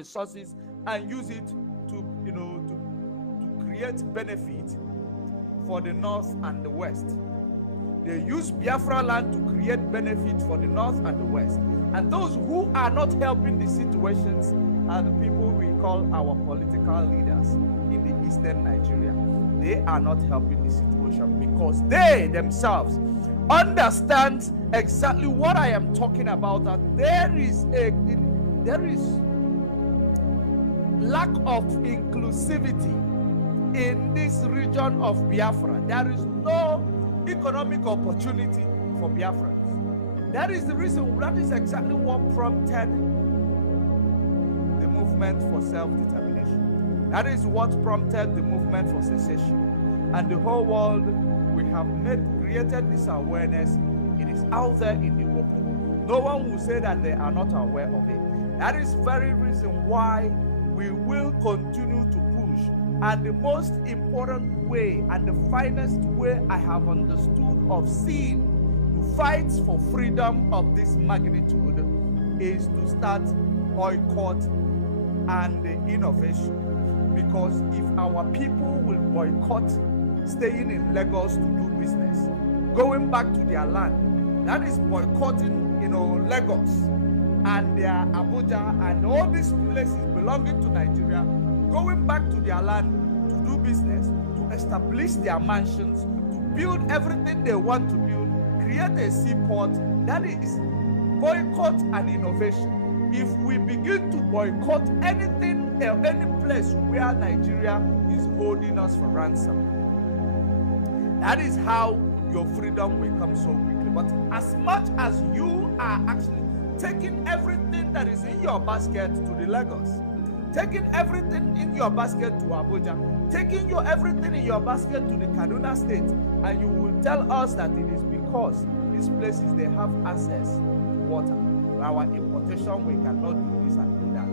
resources and use it to, to create benefit for the North and the West. They use Biafra land to create benefit for the North and the West. And those who are not helping the situations are the people we call our political leaders in the eastern Nigeria. They are not helping the situation because they themselves understand exactly what I am talking about, that there is lack of inclusivity in this region of Biafra. There is no economic opportunity for Biafrans. That is the reason, that is exactly what prompted the movement for self-determination. That is what prompted the movement for secession. And the whole world, we have created this awareness. It is out there in the open. No one will say that they are not aware of it. That is very reason why we will continue to push. And the most important way and the finest way I have understood of seeing to fight for freedom of this magnitude is to start boycott and innovation. Because if our people will boycott staying in Lagos to do business, going back to their land, that is boycotting, Lagos and their Abuja and all these places belonging to Nigeria, going back to their land to do business, to establish their mansions, to build everything they want to build, create a seaport. That is boycott and innovation. If we begin to boycott anything or any place where Nigeria is holding us for ransom, that is how your freedom will come so quickly. But as much as you are actually taking everything that is in your basket to the Lagos, taking everything in your basket to Abuja, taking everything in your basket to the Kaduna state, and you will tell us that it is because these places, they have access to water. Our importation, we cannot do this and do that.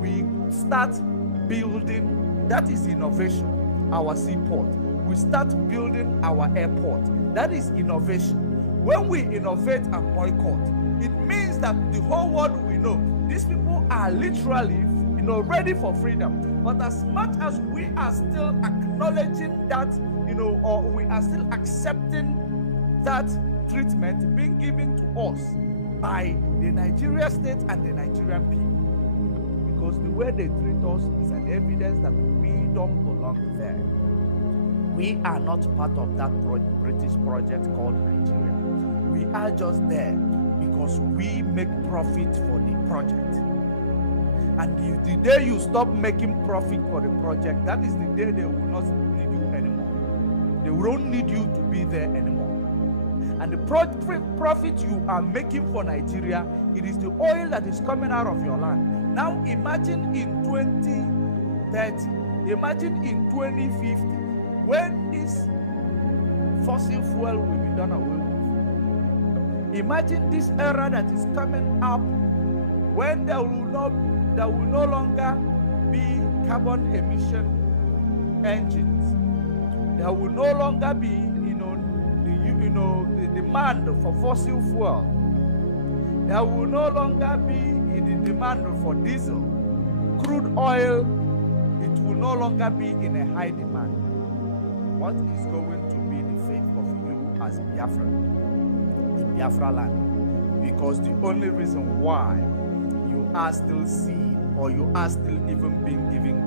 We start building, that is innovation, our seaport. We start building our airport. That is innovation. When we innovate and boycott, it means that the whole world will know these people are literally, ready for freedom. But as much as we are still acknowledging that, or we are still accepting that treatment being given to us by the Nigeria state and the Nigerian people, because the way they treat us is an evidence that we don't belong there. We are not part of that British project called Nigeria. We are just there because we make profit for the project. And the day you stop making profit for the project, that is the day they will not need you anymore. They won't need you to be there anymore. And the profit you are making for Nigeria, it is the oil that is coming out of your land. Now imagine in 2030, imagine in 2050, when this fossil fuel will be done away with. Imagine this era that is coming up, when there will no longer be carbon emission engines. There will no longer be, the demand for fossil fuel. There will no longer be the demand for diesel. Crude oil, it will no longer be in a high demand. What is going to be the fate of you as Biafra, in Biafra land? Because the only reason why you are still seen, or you are still even being given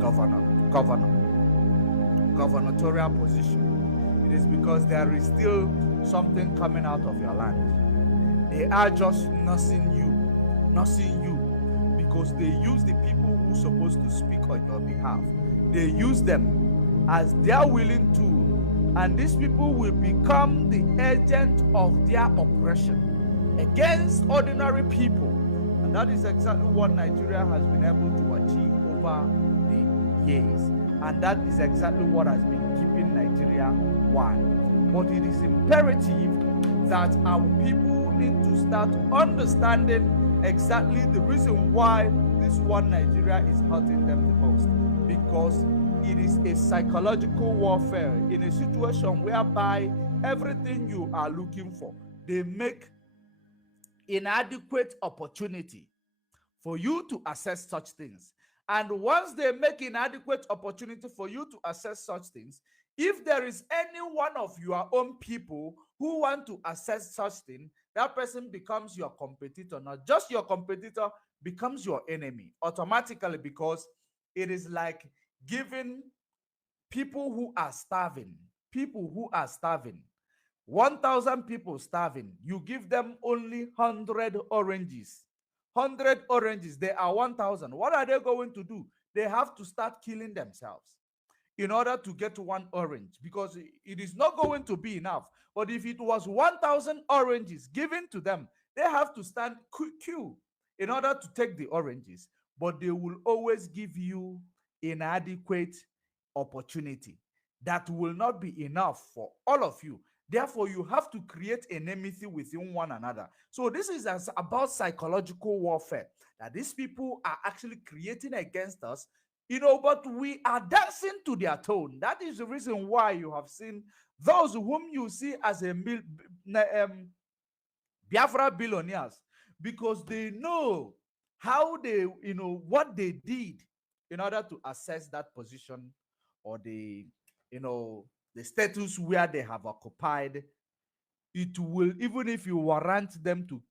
gubernatorial position, it is because there is still something coming out of your land. They are just nursing you, because they use the people who are supposed to speak on your behalf. They use them as their willing tool, and these people will become the agent of their oppression against ordinary people. And that is exactly what Nigeria has been able to achieve over the years. And that is exactly what has been keeping Nigeria one. But it is imperative that our people need to start understanding exactly the reason why this one Nigeria is hurting them the most. Because it is a psychological warfare in a situation whereby everything you are looking for, they make inadequate opportunity for you to access such things. And once they make inadequate opportunity for you to access such things, if there is any one of your own people who want to access such thing, that person becomes your competitor. Not just your competitor, becomes your enemy automatically, because it is like giving people who are starving, 1,000 people starving, you give them only 100 oranges. 100 oranges, they are 1,000. What are they going to do? They have to start killing themselves in order to get one orange, because it is not going to be enough. But if it was 1,000 oranges given to them, they have to stand queue in order to take the oranges. But they will always give you inadequate opportunity that will not be enough for all of you. Therefore, you have to create enmity within one another. So this is about psychological warfare that these people are actually creating against us, but we are dancing to their tone. That is the reason why you have seen those whom you see as a Biafra billionaires, because they know how they, what they did in order to access that position, or the status where they have occupied. It will, even if you warrant them to,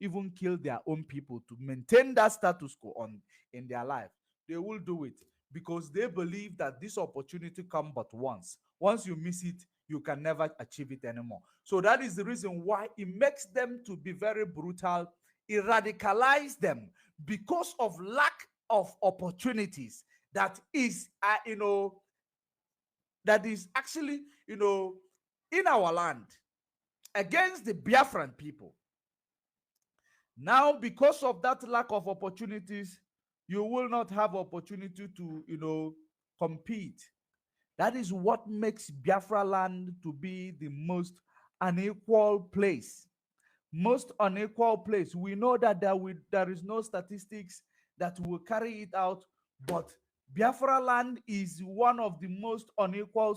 even kill their own people to maintain that status quo on in their life, they will do it, because they believe that this opportunity comes but once. Once you miss it, you can never achieve it anymore. So that is the reason why it makes them to be very brutal. It radicalizes them because of lack of opportunities that is, that is actually, in our land, against the Biafran people. Now, because of that lack of opportunities, you will not have opportunity to, compete. That is what makes Biafra land to be the most unequal place. Most unequal place. We know that there is no statistics that will carry it out, but Biafra land is one of the most unequal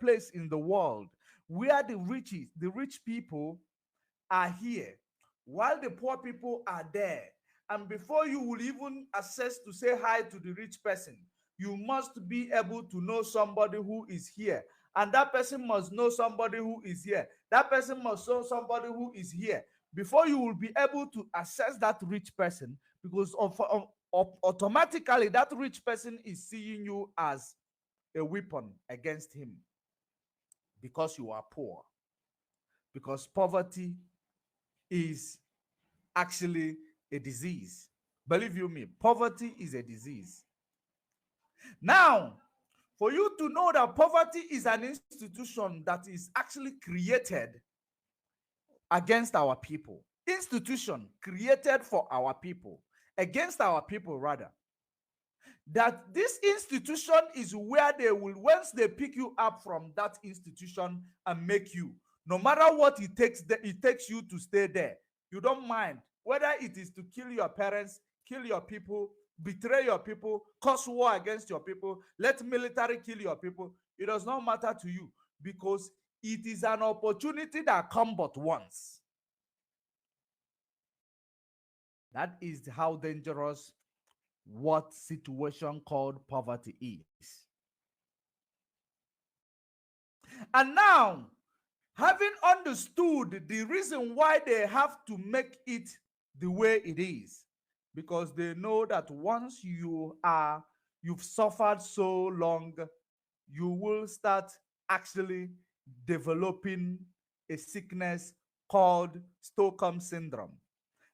place in the world, where the rich people are here, while the poor people are there. And before you will even access to say hi to the rich person, you must be able to know somebody who is here. And that person must know somebody who is here. That person must know somebody who is here. Before you will be able to access that rich person, because automatically that rich person is seeing you as a weapon against him, because you are poor. Because poverty is actually a disease. Believe you me, poverty is a disease. Now, for you to know that poverty is an institution that is actually created against our people, institution created for our people, against our people rather, that this institution is where they will, once they pick you up from that institution and make you, no matter what it takes you to stay there, you don't mind whether it is to kill your parents, kill your people, betray your people, cause war against your people, let military kill your people. It does not matter to you, because it is an opportunity that comes but once. That is how dangerous what situation called poverty is. And now, having understood the reason why they have to make it the way it is, because they know that once you've suffered so long, you will start actually developing a sickness called Stockholm syndrome.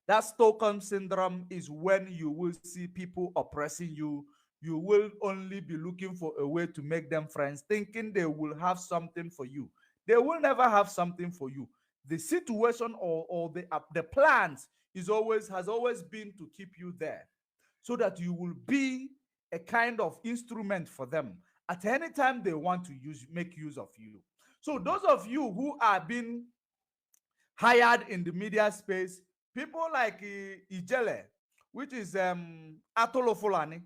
That Stockholm syndrome is when you will see people oppressing you. You will only be looking for a way to make them friends, thinking they will have something for you. They will never have something for you. The situation, or the plans has always been to keep you there, so that you will be a kind of instrument for them at any time they want to make use of you. So those of you who are being hired in the media space, people like Ijele, which is Atolo Fulani,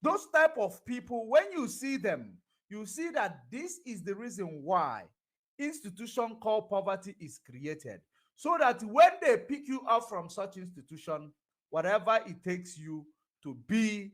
those type of people, when you see them, you see that this is the reason why institution called poverty is created. So that when they pick you up from such institution, whatever it takes you to be,